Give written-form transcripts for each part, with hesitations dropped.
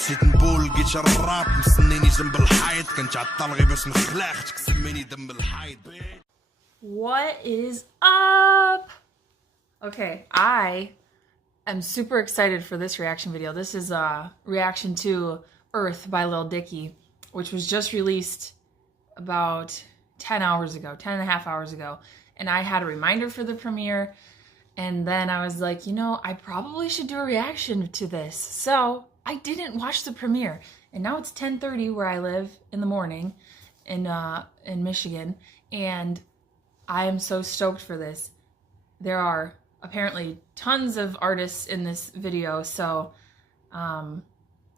نسيت نقول جيت الراب مستنيني جنب الحيط كنت عطل باش نخلع تكسميني دم الحيط. What is up? Okay, I am super excited for this reaction video. This is a reaction to Earth by Lil Dicky, which was just released about 10 hours ago, 10 and a half hours ago. And I had a reminder for the premiere. And then I was like, you know, I probably should do a reaction to this. So I didn't watch the premiere. And now it's 10:30 where I live in the morning in Michigan. And I am so stoked for this. There are apparently tons of artists in this video, so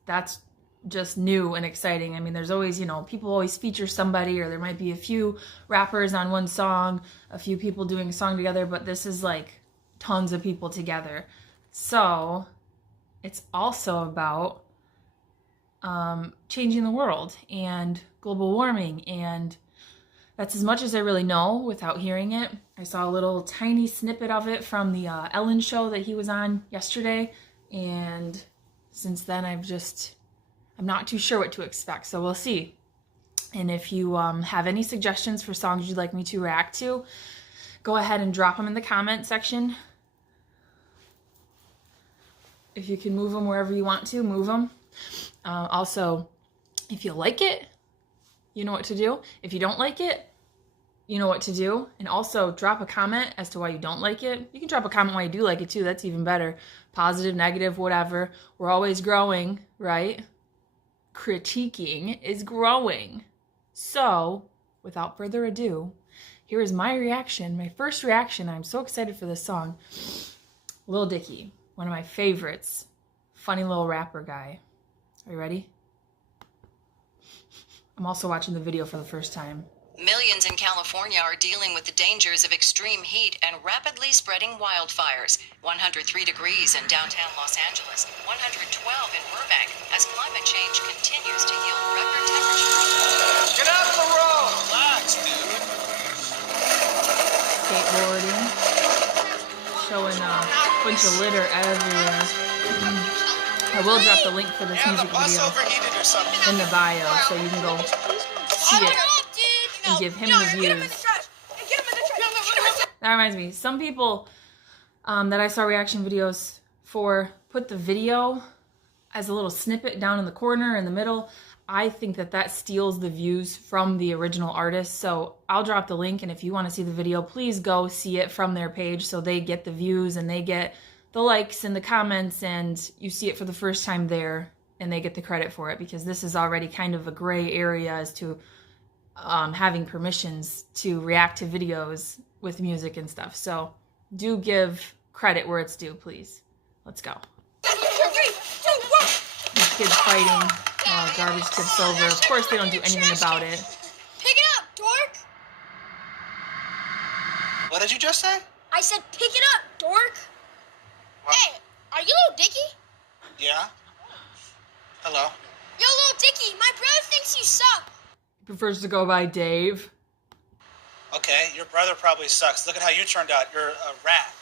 that's just new and exciting. I mean, there's always, you know, people always feature somebody, or there might be a few rappers on one song, a few people doing a song together, but this is like tons of people together. So it's also about changing the world and global warming, and that's as much as I really know without hearing it. I saw a little tiny snippet of it from the Ellen show that he was on yesterday, and since then I'm not too sure what to expect, so we'll see. And if you have any suggestions for songs you'd like me to react to, go ahead and drop them in the comment section. If you can move them wherever you want to, move them. Also, if you like it, you know what to do. If you don't like it, you know what to do. And also drop a comment as to why you don't like it. You can drop a comment why you do like it too. That's even better. Positive, negative, whatever. We're always growing, right? Critiquing is growing. So, without further ado, here is my reaction, my first reaction. I'm so excited for this song. Lil Dicky, one of my favorites. Funny little rapper guy. Are you ready? I'm also watching the video for the first time. Millions in California are dealing with the dangers of extreme heat and rapidly spreading wildfires. 103 degrees in downtown Los Angeles, 112 in Burbank, as climate change continues to yield record temperatures. Get out of the road! Relax, dude. Skateboarding. Showing a bunch of litter everywhere. I will drop the link for this music video in the bio, so you can go see it and give him the views. That reminds me, some people that I saw reaction videos for put the video as a little snippet down in the corner in the middle. I think that steals the views from the original artist, so I'll drop the link, and if you want to see the video, please go see it from their page so they get the views and they get the likes and the comments, and you see it for the first time there and they get the credit for it, because this is already kind of a gray area as to having permissions to react to videos with music and stuff. So do give credit where it's due, please. Let's go. These kids fighting. Garbage tips over. Of course they don't do anything about it. Pick it up, dork! What did you just say? I said pick it up, dork! What? Hey, are you Lil Dicky? Yeah? Hello? Yo, Lil Dicky, my brother thinks you suck. He prefers to go by Dave. Okay, your brother probably sucks. Look at how you turned out. You're a rat.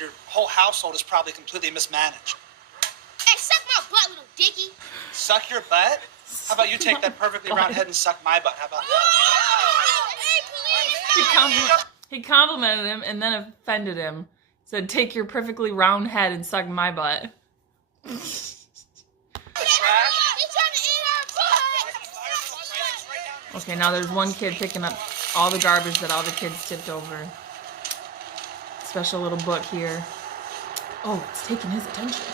Your whole household is probably completely mismanaged. Hey, suck my butt, Lil Dicky. Suck your butt? How about you take that perfectly round head and suck my butt? How about that? Hey, please! He complimented him and then offended him. Said, take your perfectly round head and suck my butt. Okay, now there's one kid picking up all the garbage that all the kids tipped over. Special little book here. Oh, it's taking his attention.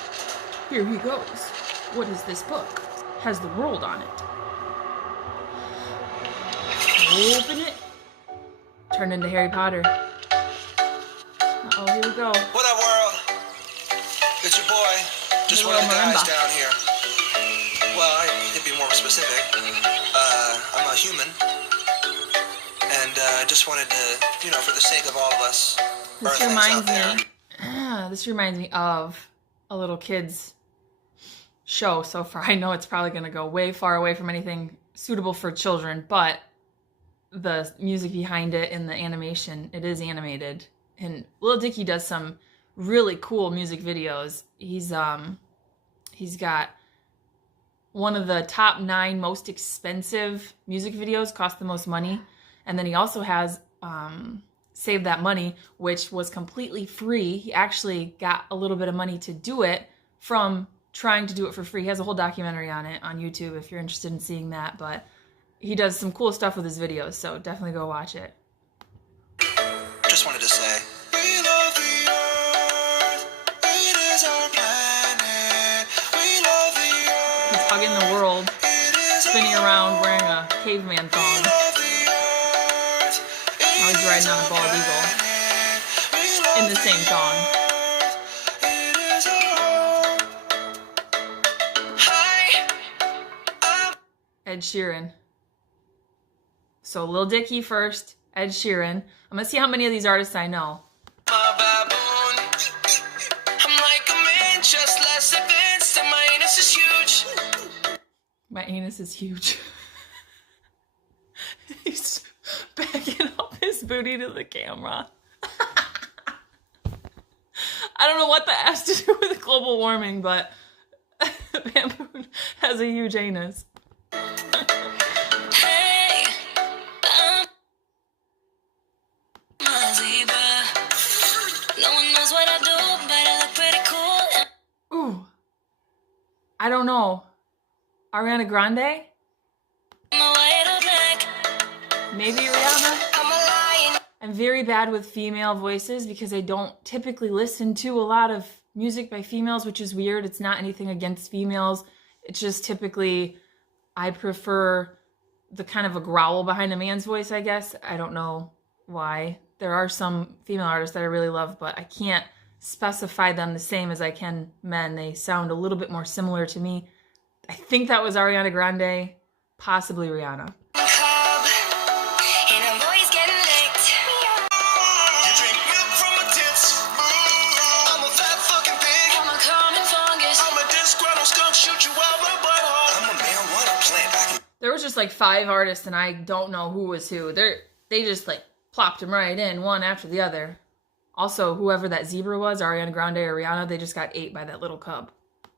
Here he goes. What is this book? Has the world on it. Open it. Turn into Harry Potter. Uh-oh, here we go. What up, world? It's your boy. Just one of the guys down here. Well, I could be more specific. I'm a human. And just wanted to, you know, for the sake of all of us. This reminds me of a little kid's show so far. I know it's probably going to go way far away from anything suitable for children, but the music behind it and the animation, it is animated. And Lil Dicky does some really cool music videos. He's got one of the top 9 most expensive music videos, cost the most money. And then he also has Save That Money, which was completely free. He actually got a little bit of money to do it from trying to do it for free. He has a whole documentary on it on YouTube if you're interested in seeing that. But he does some cool stuff with his videos, so definitely go watch it. Just wanted to say, we love the earth. It is our planet. We love the earth. He's hugging the world, spinning around wearing a caveman thong. Now he's riding on a bald eagle in the same thong. Ed Sheeran. So Lil Dicky first, Ed Sheeran. I'm gonna see how many of these artists I know. I'm like a man, just less advanced, and my anus is huge. My anus is huge. He's backing up his booty to the camera. I don't know what that has to do with global warming, but Bamboo has a huge anus. Hey, no one knows what I do, but I look pretty cool. Ooh. I don't know. Ariana Grande? Maybe Rihanna? I'm very bad with female voices because I don't typically listen to a lot of music by females, which is weird. It's not anything against females. It's just typically I prefer the kind of a growl behind a man's voice, I guess. I don't know why. There are some female artists that I really love, but I can't specify them the same as I can men. They sound a little bit more similar to me. I think that was Ariana Grande, possibly Rihanna. There was just like 5 artists and I don't know who was who. They just like plopped them right in one after the other. Also, whoever that zebra was, Ariana Grande or Rihanna, they just got ate by that little cub.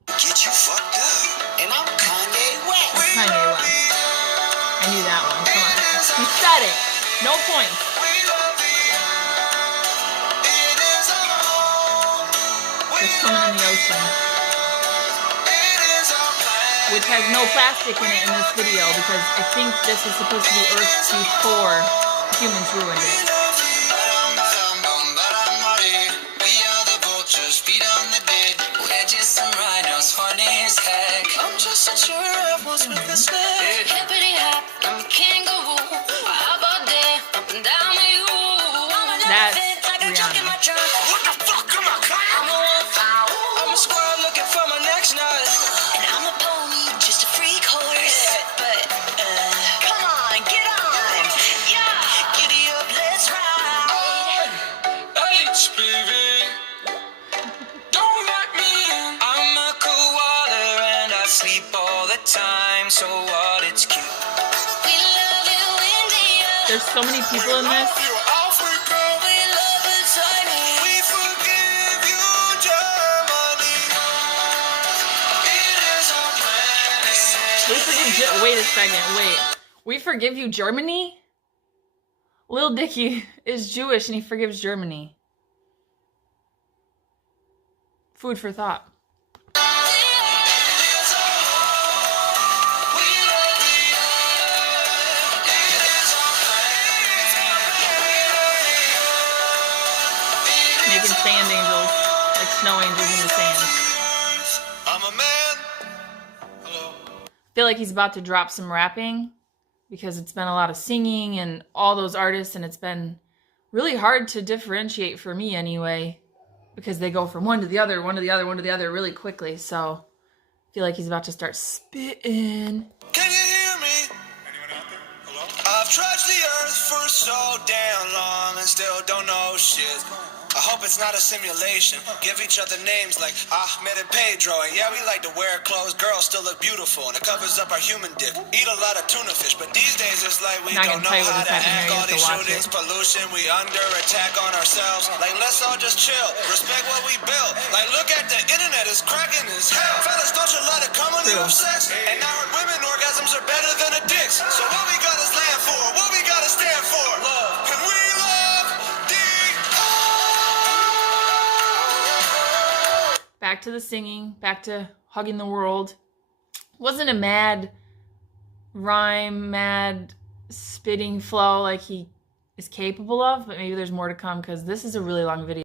Get you fucked up. And I'm Kanye West. Kanye West. I knew that one. Come on. He said it. No points. They're swimming in the ocean. Which has no plastic in it in this video because I think this is supposed to be Earth before humans ruined it. We are the vultures, feet on the dead. We're just some rhinos, funny as heck. I'm just a giraffe, what's with the snake? Hippity hop, I'm a kangaroo. How about that? Up and down with you. That's Rihanna. What the fuck am I clown? I'm a squirrel looking for my next nut. And I'm a pony, just a freak horse. But, come on, get on. Yeah, giddy up, let's ride. H, baby. Don't let me in. I'm a koala and I sleep all the time. So what? It's cute. We love you, India. There's so many people in this. Africa. We love the timing. We forgive you, Germany. It is our planet. We forgive wait a second, wait. We forgive you, Germany? Lil Dicky is Jewish and he forgives Germany. Food for thought. Making sand angels, like snow angels in the sand. I'm a man. Hello. I feel like he's about to drop some rapping because it's been a lot of singing and all those artists, and it's been really hard to differentiate for me anyway because they go from one to the other, one to the other, one to the other really quickly. So I feel like he's about to start spitting. Can you hear me? Anyone out there? Hello? I've trudged the earth for so damn long and still don't know shit. I hope it's not a simulation. Give each other names like Ahmed and Pedro. And yeah, we like to wear clothes. Girls still look beautiful. And it covers up our human dick. Eat a lot of tuna fish. But these days it's like we Not don't gonna know tell you how what to is happening act. here. All You have to these watch shootings, it. pollution. We under attack on ourselves. Like, let's all just chill. Respect what we built. Like, look at the internet. It's cracking as hell. Fellas, don't you let it Commonly True. of sex, and now her women orgasms are better than a dick's. So what we gotta stand for, what we gotta stand for, love. And we love Back to the singing, back to hugging the world. Wasn't a mad rhyme, mad spitting flow like he is capable of, but maybe there's more to come because this is a really long video.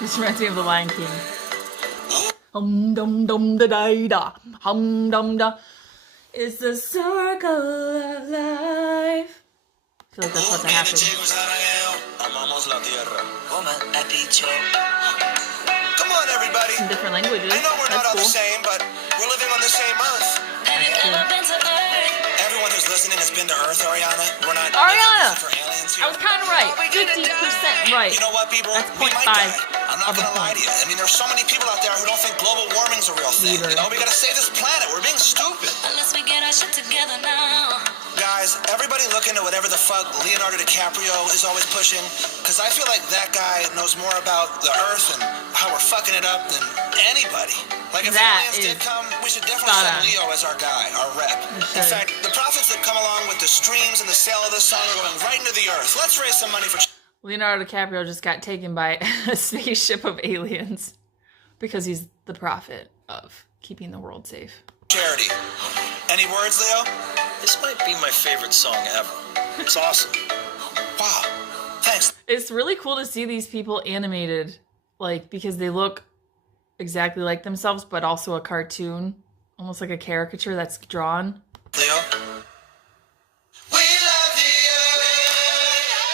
This reminds me of The Lion King. Hum dum dum da da da. Hum dum da. It's the circle of life. I feel like that's about to happen. Come on, everybody. Some different languages. I know we're That's not all cool. the same, but we're living on the same earth. Everyone who's listening has been to Earth, Ariana. We're not Ariana! for aliens I here. was kind of right. 50% right. You know what, Bieber? That's We 0.5 might die. I'm not of a gonna lie point. to you. I mean, there's so many people out there who don't think global warming's a real thing. Bieber. You know, we gotta save this planet. We're being stupid. Unless we get our shit together now. Guys, everybody look into whatever the fuck Leonardo DiCaprio is always pushing, because I feel like that guy knows more about the Earth and how we're fucking it up than anybody. Like, if That aliens did is come, we should definitely spot send on. Leo as our guy, our rep. In should. fact, the profits that come along with the streams and the sale of this song are going right into the Earth. Let's raise some money for Leonardo DiCaprio just got taken by a spaceship of aliens because he's the prophet of keeping the world safe. charity. Any words, Leo? This might be my favorite song ever. It's awesome. Wow. Thanks. It's really cool to see these people animated, like, because they look exactly like themselves, but also a cartoon, almost like a caricature that's drawn. Leo? We love the earth.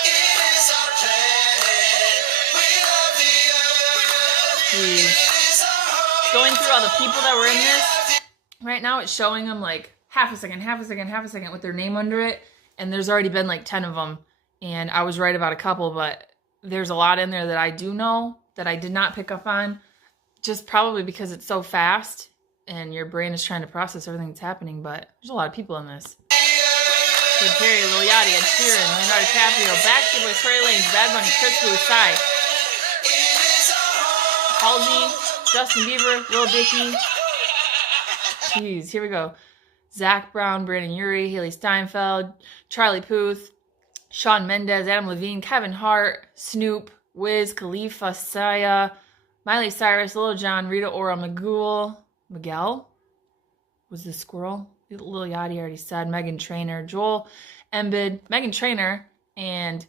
It is our planet. We love the earth. Jeez. It is our home. Going through all the people that were in this, right now it's showing them like half a second with their name under it, and there's already been like 10 of them, and I was right about a couple, but there's a lot in there that I do know that I did not pick up on, just probably because it's so fast and your brain is trying to process everything that's happening, but there's a lot of people in this. Kid Perry, Lil Yachty, Ed Sheeran, Leonardo DiCaprio, Backstreet Boys, Tory Lanez, Bad Bunny, Chris Wu, Psy, Halsey, Justin Bieber, Lil Dicky. Jeez, here we go. Zach Brown, Brandon Urie, Haley Steinfeld, Charlie Puth, Shawn Mendes, Adam Levine, Kevin Hart, Snoop, Wiz Khalifa, Sia, Miley Cyrus, Lil Jon, Rita Ora, Miguel was the squirrel. Lil Yachty already said. Meghan Trainor, Joel Embiid, Meghan Trainor, and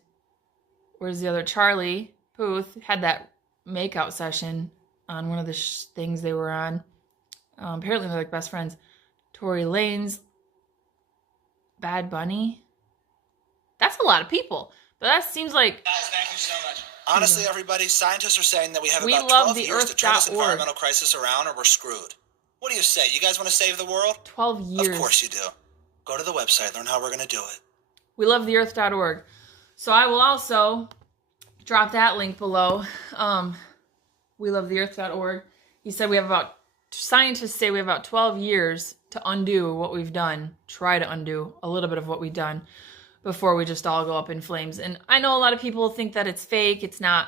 where's the other? Charlie Puth had that makeout session on one of the things they were on. Apparently they're like best friends. Tory Lanez, Bad Bunny. That's a lot of people, but that seems like. Guys, thank you so much. Honestly, everybody, scientists are saying that we have We about love 12 the years to turn this earth.org. environmental crisis around or we're screwed. What do you say? You guys want to save the world? 12 years. Of course you do. Go to the website, learn how we're going to do it. We love the earth.org. So I will also drop that link below. We love the earth.org. He said scientists say we have about 12 years to undo what we've done, try to undo a little bit of what we've done before we just all go up in flames. And I know a lot of people think that it's fake, it's not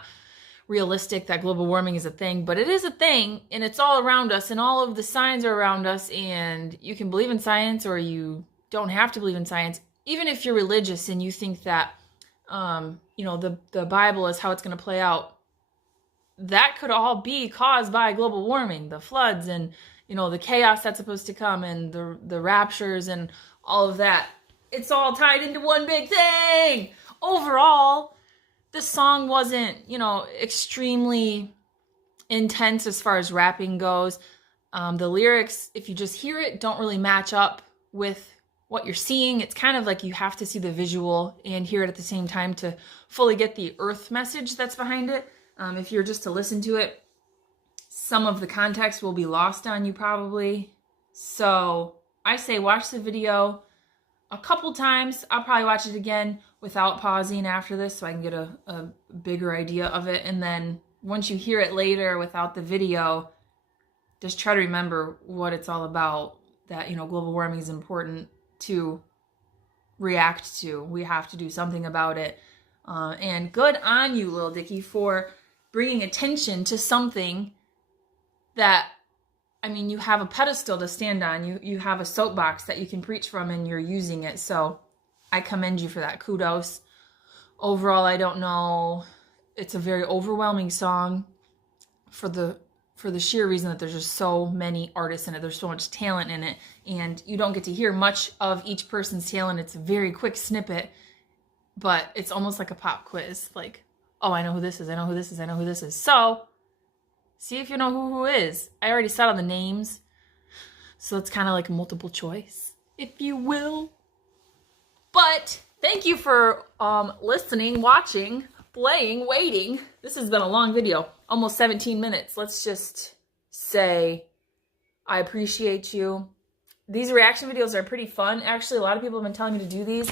realistic, that global warming is a thing, but it is a thing, and it's all around us, and all of the signs are around us, and you can believe in science or you don't have to believe in science. Even if you're religious and you think that, the Bible is how it's going to play out, that could all be caused by global warming, the floods and, the chaos that's supposed to come and the raptures and all of that. It's all tied into one big thing. Overall, the song wasn't, extremely intense as far as rapping goes. The lyrics, if you just hear it, don't really match up with what you're seeing. It's kind of like you have to see the visual and hear it at the same time to fully get the earth message that's behind it. If you're just to listen to it, some of the context will be lost on you probably. So I say watch the video a couple times. I'll probably watch it again without pausing after this so I can get a bigger idea of it. And then once you hear it later without the video, just try to remember what it's all about, that, you know, global warming is important to react to. We have to do something about it. And good on you, Lil Dicky, for bringing attention to something that, I mean, you have a pedestal to stand on. You have a soapbox that you can preach from, and you're using it. So I commend you for that. Kudos. Overall, I don't know. It's a very overwhelming song for the sheer reason that there's just so many artists in it. There's so much talent in it, and you don't get to hear much of each person's talent. It's a very quick snippet, but it's almost like a pop quiz. Like, oh, I know who this is. I know who this is. I know who this is. So see if you know who is. I already said all the names, so it's kind of like multiple choice, if you will. But thank you for listening, watching, playing, waiting. This has been a long video, almost 17 minutes. Let's just say I appreciate you. These reaction videos are pretty fun. Actually, a lot of people have been telling me to do these.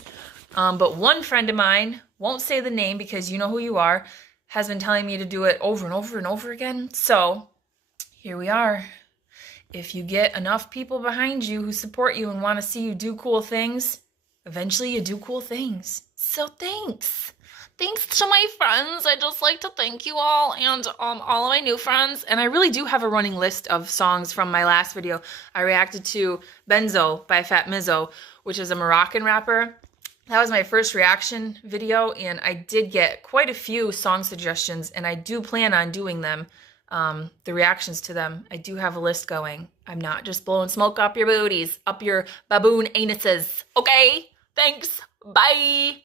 But one friend of mine, won't say the name because you know who you are, has been telling me to do it over and over and over again. So here we are. If you get enough people behind you who support you and want to see you do cool things, eventually you do cool things. So thanks. Thanks to my friends. I'd just like to thank you all and all of my new friends. And I really do have a running list of songs from my last video. I reacted to Benzo by Fat Mizzo, which is a Moroccan rapper. That was my first reaction video, and I did get quite a few song suggestions, and I do plan on doing them, the reactions to them. I do have a list going. I'm not just blowing smoke up your booties, up your baboon anuses. Okay? Thanks. Bye.